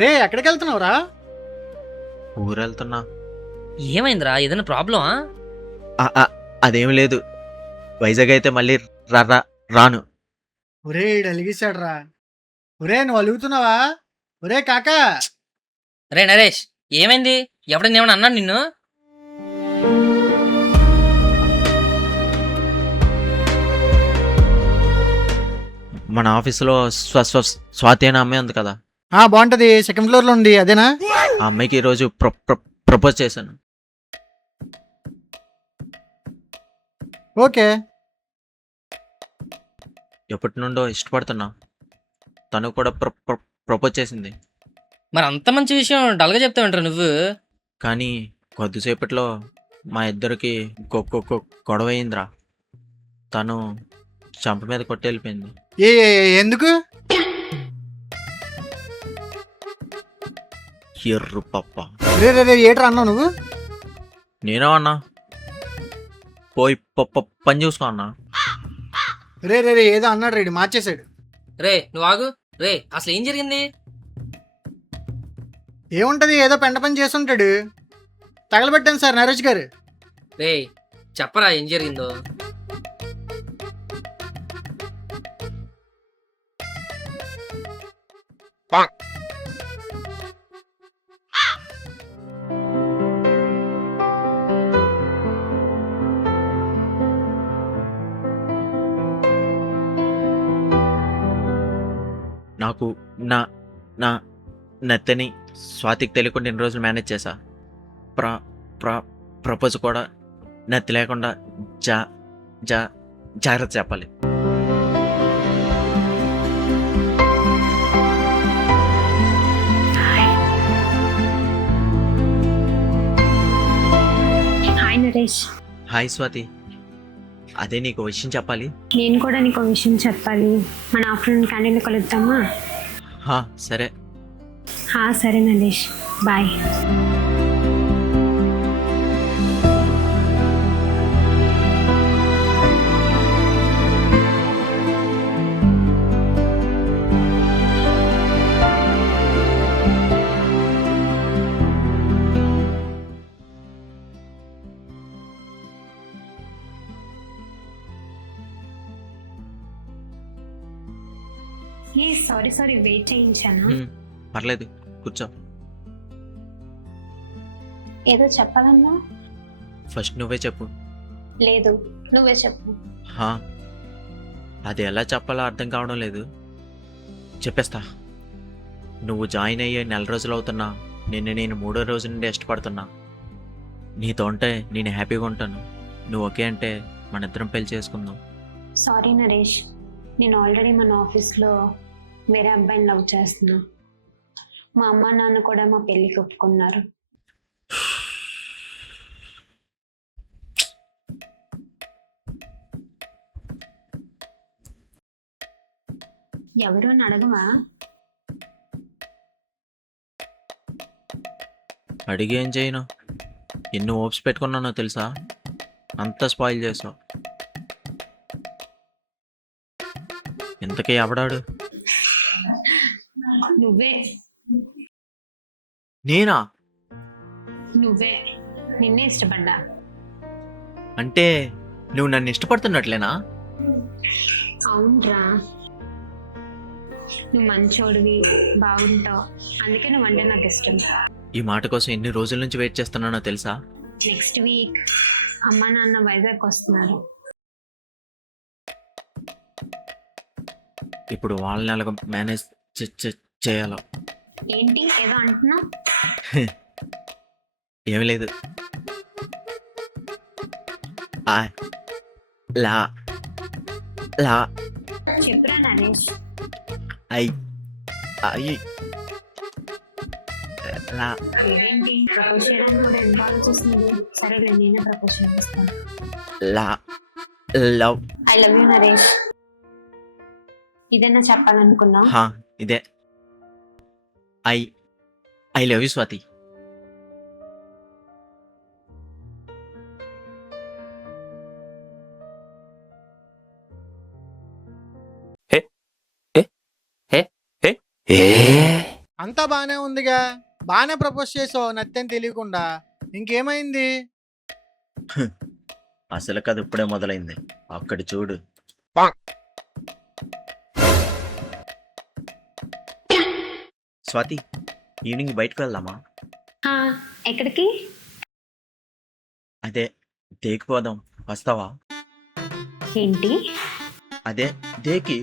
రే ఎక్కడికి వెళ్తున్నావురా? ఊరెళ్తున్నా. ఏమైందిరా? ఏదైనా ప్రాబ్లమా? అదేం లేదు. వైజాగ్ అయితే మళ్ళీ రాను. ఒరే అలిగిస్తాడు రా. ఒరే నువ్వు అలుగుతున్నావా? ఒరే కాకా. రే నరేష్, ఏమైంది? ఎవడన్నా ఏమన్నా అన్నాడు నిన్ను? మన ఆఫీసులో స్వాతి అనే అమ్మాయి ఉంది కదా, బాగుంటది, సెకండ్ ఫ్లోర్ లో ఉంది, అదేనా? ఆ అమ్మాయికి ఈరోజు ప్రపోజ్ చేశాను. ఓకే. ఎప్పటి నుండో ఇష్టపడుతున్నా. తను కూడా ప్రపోజ్ చేసింది. మరి అంత మంచి విషయం డల్గా చెప్తావంటారా నువ్వు? కానీ కొద్దిసేపట్లో మా ఇద్దరికి గొడవ అయిందిరా. తను చంప మీద కొట్టి వెళ్ళిపోయింది. ఎందుకు? ఎర్రు పప్ప. రే రే ఏట్రా అన్నావు నువ్వు? నేనే అన్నా, పోయి పని చూసుకో అన్నా. రే రే ఏదో అన్నాడు, రేడు మార్చేశాడు. రే నువ్వు ఆగు. రే అసలు ఏం జరిగింది? ఏముంటది, ఏదో పెంట పని చేస్తుంటాడు. తగలబెట్టాను సార్ నరేష్ గారు. రే చెప్పరా ఏం జరిగిందో? నాకు నా నా నత్తని స్వాతికి తెలియకుండా ఎన్ని రోజులు మేనేజ్ చేశా. ప్రపోజ్ కూడా నత్తి లేకుండా జాగ్రత్త చెప్పాలి. హాయ్ నరేష్. హాయ్ స్వాతి, అదే నీకు విషయం చెప్పాలి. నేను కూడా నీకు విషయం చెప్పాలి. మన ఆఫ్టర్నూన్ క్యాంటీన్లో కలుద్దామా? సరే. సరే నరేష్, బాయ్. సారీ వెయిట్ చేయించాను. పర్లేదు, కూర్చో. ఏదో చెప్పాలన్నా? ఫస్ట్ నువ్వే చెప్పు. లేదు నువ్వే చెప్పు. అది ఎలా చెప్పాలో అర్థం కావడం లేదు. చెప్పేస్తా. నువ్వు జాయిన్ అయ్యే 4 రోజులు అవుతున్నా, నేను 3వ రోజు నుండి ఇష్టపడుతున్నా. నీతో ఉంటే నేను హ్యాపీగా ఉంటాను. నువ్వు ఓకే అంటే మన ఇద్దరం పెళ్లి చేసుకుందాం. సారీ నరేష్, నేను ఆల్రెడీ మన ఆఫీస్లో వేరే అబ్బాయిని లవ్ చేస్తున్నా. మా అమ్మ నాన్న కూడా మా పెళ్ళికి ఒప్పుకున్నారు. ఎవరు అని అడగవా? అడిగి ఏం చేయను? ఎన్ని హోప్స్ పెట్టుకున్నానో తెలుసా? అంతా స్పాయిల్ చేసావు. ఇంతకీ ఎవడాడు? నువ్వే. నేనా? నువ్వే, నిన్నే ఇష్టపడ్డా. అంటే నువ్వు నన్ను ఇష్టపడుతున్నట్లేనా? అవునరా, నువ్వు మంచోడివి, బాగుంటావు, అందుకే నువ్వంటే నాకు ఇష్టం. ఈ మాట కోసం ఎన్ని రోజుల నుంచి వెయిట్ చేస్తున్నానో తెలుసా? నెక్స్ట్ వీక్ అమ్మా నాన్న వైజాగ్ వస్తున్నారు. ఇప్పుడు వాళ్ళని ఎలాగ మేనేజ్ చేయాలో. ఏంటి ఏదో అంటున్నావు? ఏమి లేదు. చెప్పురా నరేష్. ఏంటి ప్రపోజ్ చేయడానికి కూడా ఎంత ఆలోచిస్తుంది? సరేలే, నేనే ప్రపోజ్ చేస్తాను. I love you Naresh. ఇదేనా చెప్పాలనుకున్నా? ఇదే. I love you Swathi. అంతా బానే ఉందిగా, బానే ప్రపోజ్ చేసావు నత్తని తెలియకుండా. ఇంకేమైంది? అసలు కథ ఇప్పుడే మొదలైంది. అక్కడ చూడు. స్వాతి, ఈవినింగ్ బయటకు వెళ్దామా? ఆ, ఎక్కడికి? అదే దేకి పోదాం, వస్తావా? ఏంటి? అదే దేకి.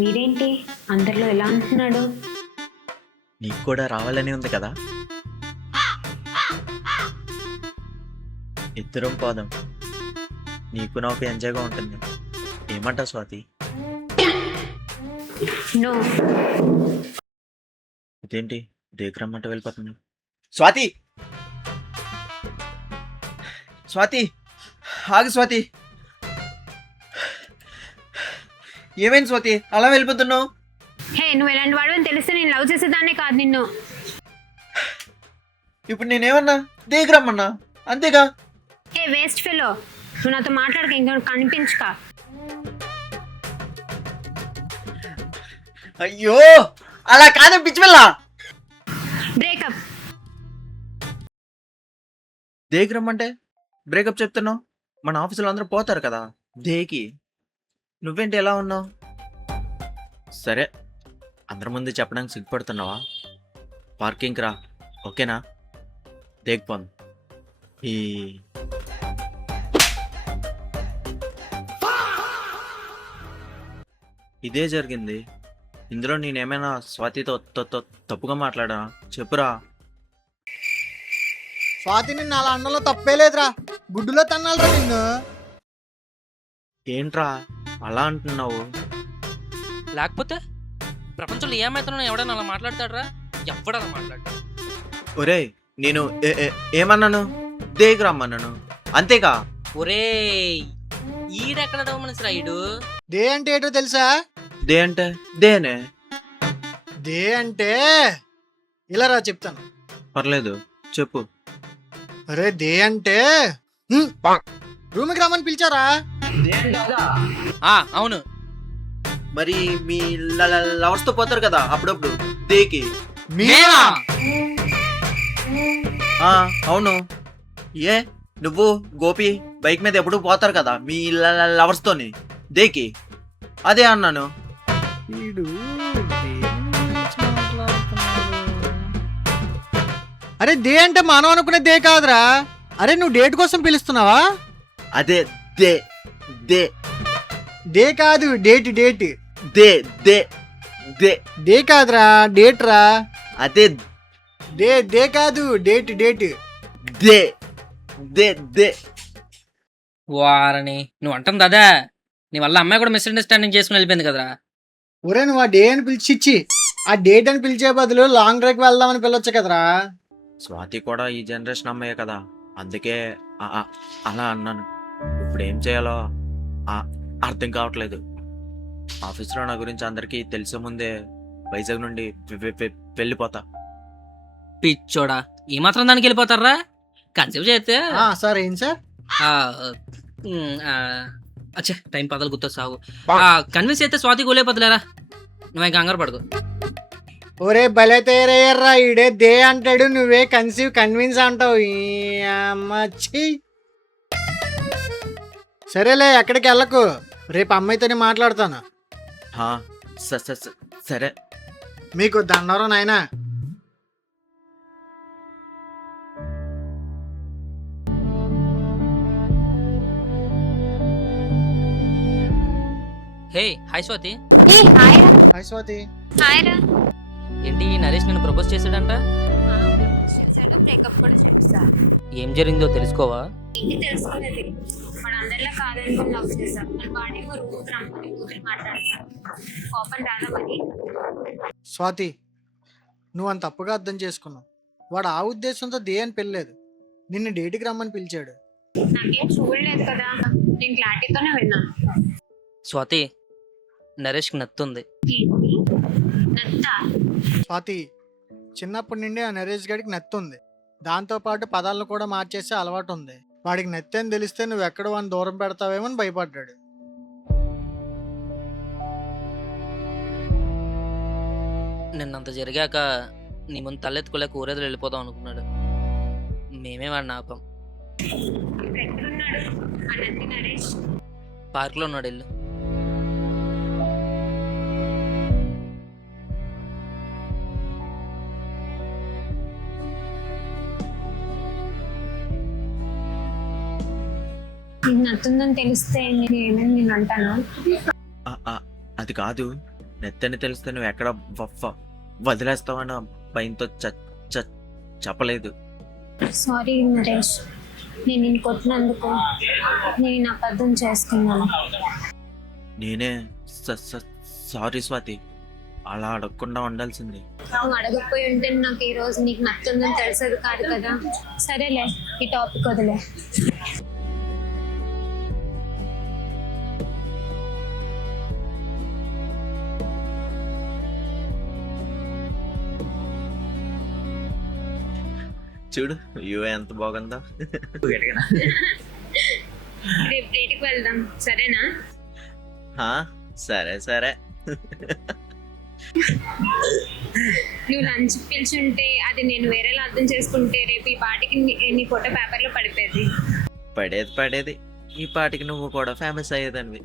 వీడేంటి అందరిలో ఎలా అంటున్నాడు? నీకు కూడా రావాలని ఉంది కదా, ఇద్దరం పోదాం. నీకు నాకు ఎంజాయ్గా ఉంటుంది. ఏమంటావు స్వాతి? నో. ఇదేంటి దేకి రమ్మంటే వెళ్ళిపోతుంది? స్వాతి, స్వాతి, ఆగు స్వాతి. ఏమైంది స్వాతి, అలా వెళ్ళిపోతున్నావు? హే, నువ్వు ఎలాంటి వాడు అని తెలిస్తే నేను లవ్ చేసేదాన్నే కాదు నిన్ను. ఇప్పుడు నేనేమన్నా దేకి రమ్మన్నా, అంతేగా? హే వేస్ట్ ఫెలో, నువ్వు నాతో మాట్లాడక ఇంకా కనిపించుక. అయ్యో, అలా కాదే పిచ్చి పిల్ల. బ్రేకప్. దేకి రమ్మంటే బ్రేకప్ చెప్తున్నావు? మన ఆఫీసులో అందరూ పోతారు కదా దేకి. నువ్వేంటి ఎలా ఉన్నావు? సరే, అందరి ముందు చెప్పడానికి సిగ్గుపడుతున్నావా? పార్కింగ్కి రా, ఓకేనా? దేకిపోను. ఈ ఇదే జరిగింది. ఇందులో నేనేమైనా స్వాతితో తప్పుగా మాట్లాడా? చెప్పురా. స్వాతి నిన్ను అలా అన్నంలో తప్పే లేదురా, గుడ్డులో తన్నాలరా నిన్ను. ఏంట్రా అలా అంటున్నావు? లేకపోతే ప్రపంచంలో ఏమైతున్నా ఎవడైనా అలా మాట్లాడతాడరా? ఎవడలా మాట్లాడతాడు? ఒరేయ్, నేను ఏమన్నాను? దేకి రమ్మన్నాను, అంతేగా? ఒరేయ్, ఈడెక్కడ మనిషి రాయుడు? దే అంటే ఏంటో తెలుసా? దే అంటే దేనే? దే అంటే ఇలా రా చెప్తాను. పర్లేదు, చెప్పు. అరే దే అంటే రూమ్కి రమ్మని పిలిచారా? అవును. మరి మీ లవర్స్ తో పోతారు కదా అప్పుడప్పుడు దేకి. మీరా? అవును. ఏ నువ్వు గోపి బైక్ మీద ఎప్పుడు పోతారు కదా మీ లవర్స్ తోని దేకి. అదే అన్నాను. అరే దే అంటే మనం అనుకునే దే కాదురా. అరే నువ్వు డేట్ కోసం పిలుస్తున్నావా? అదే దే దే డే కాదు, date date. They they they day కాదురా, డేట్ రా. అదే డే డే కాదు, date date. They they they. వారని నువ్వు అంటాం దాదా, నీ వల్ల అమ్మాయి కూడా మిస్అండర్స్టాండింగ్ చేసుకుని వెళ్ళిపోయింది కదరా. ఒరే నువ్వు ఆ డే అని పిలిచిచ్చి ఆ డేట్ అని పిలిచే బదులు లాంగ్ డ్రైవ్ వెళ్దామని పిలవచ్చు కదరా. స్వాతి కూడా ఈ జనరేషన్ అమ్మాయే కదా, అందుకే అలా అన్నాను. ఇప్పుడు ఏం చేయాలో అర్థం కావట్లేదు. ఆఫీస్లో నా గురించి అందరికీ తెలిసే ముందే వైజాగ్ నుండి వెళ్ళిపోతా. పిచ్చోడా, ఈ మాత్రం దానికి వెళ్ళిపోతారా? కన్సెప్ట్ చేస్తే సార్ ఏం సార్? అచ్చే టైం పదలు గుర్తు సాగు. కన్విన్స్ అయితే స్వాతి గోలేపోతులేరా, నువ్వు ఇంకా కంగారు పడకు. ఒరే భలే తయారయ్యారా, ఈడే దే అంటాడు, నువ్వే కన్విన్స్ అంటావు. ఈ అమ్మచ్చి. సరేలే, ఎక్కడికి వెళ్ళకు, రేపు అమ్మాయితోనే మాట్లాడతాను. సరే. మీకు దండవరం నాయనా. Hey hi Swathi. Hi Swathi. ఏంటి నరేష్ నిన్ను ప్రపోజ్ చేశాడంట? బ్రేకప్ కూడా చేస్తా. ఏం జరిగిందో తెలుసుకోవా? ఏంటి తెలుసుకోలేదు. వాడు అందరిలో కాదనుకుని లవ్ చేశా. వాడేమో రూమ్ రమ్మని కూతురు మాట్లాడతా. కోపం రాదా మరి? స్వాతి, నువ్వు అంత తప్పుగా అర్థం చేసుకున్నావు. వాడు ఆ ఉద్దేశంతో దే అని పిల్లలేదు, నిన్ను డేట్కి రమ్మని పిలిచాడు. నాకేం చూడలేదు కదా, నేను క్లారిటీతోనే విన్నాను. స్వాతి, నరేష్కి నత్తుంది. ఏంటి నత్త? స్వాతి, చిన్నప్పటి నుండి ఆ నరేష్ గడికి నత్తి ఉంది. దాంతోపాటు పదాలను కూడా మార్చేసే అలవాటు ఉంది. వాడికి నత్తి అని తెలిస్తే నువ్వు ఎక్కడ వాడిని దూరం పెడతావేమని భయపడ్డాడు. నిన్నంత జరిగాక నీ ముందు తలెత్తుకోలేక ఊరేదులు వెళ్ళిపోదాం అనుకున్నాడు. మేమే వాడిని ఆపాం. ఇప్పుడు ఎక్కడున్నాడు ఆ నత్తి నరేష్? పార్క్లో ఉన్నాడు ఇల్లు. నీకు నత్తుందని తెలిస్తే నేను ఏమైనా నేను అంటాను. ఆ, ఆ, అది కాదు, నెత్తని తెలిస్తే నువ్వు ఎక్కడ వదిలేస్తావని భయంతో చెప్పలేదు. సారీ నరేష్, నేను నిన్ను కొట్టినందుకు నేను అబద్ధం చేసుకున్నాను. నేనే సారీ స్వాతి, అలా అడగకుండా ఉండాల్సింది. నువ్వు అడగకపోయి ఉంటే నాకు ఈ రోజు నీకు నచ్చుందని తెలిసేది కాదు కదా. సరేలే, ఈ టాపిక్ వదిలే. చూడు వ్యూ ఎంత బాగుందో. రేపు డేట్కి వెళ్దాం, సరేనా? ఆ, సరే సరే. నువ్వు లంచ్ పిలిచుంటే అది నేను వేరేలా అర్థం చేసుకుంటే రేపు ఈ పాటికి నీ ఫోటో పేపర్లో పడిపోయేది. పడేది ఈ పాటికి నువ్వు కూడా ఫేమస్ అయ్యేదానివి.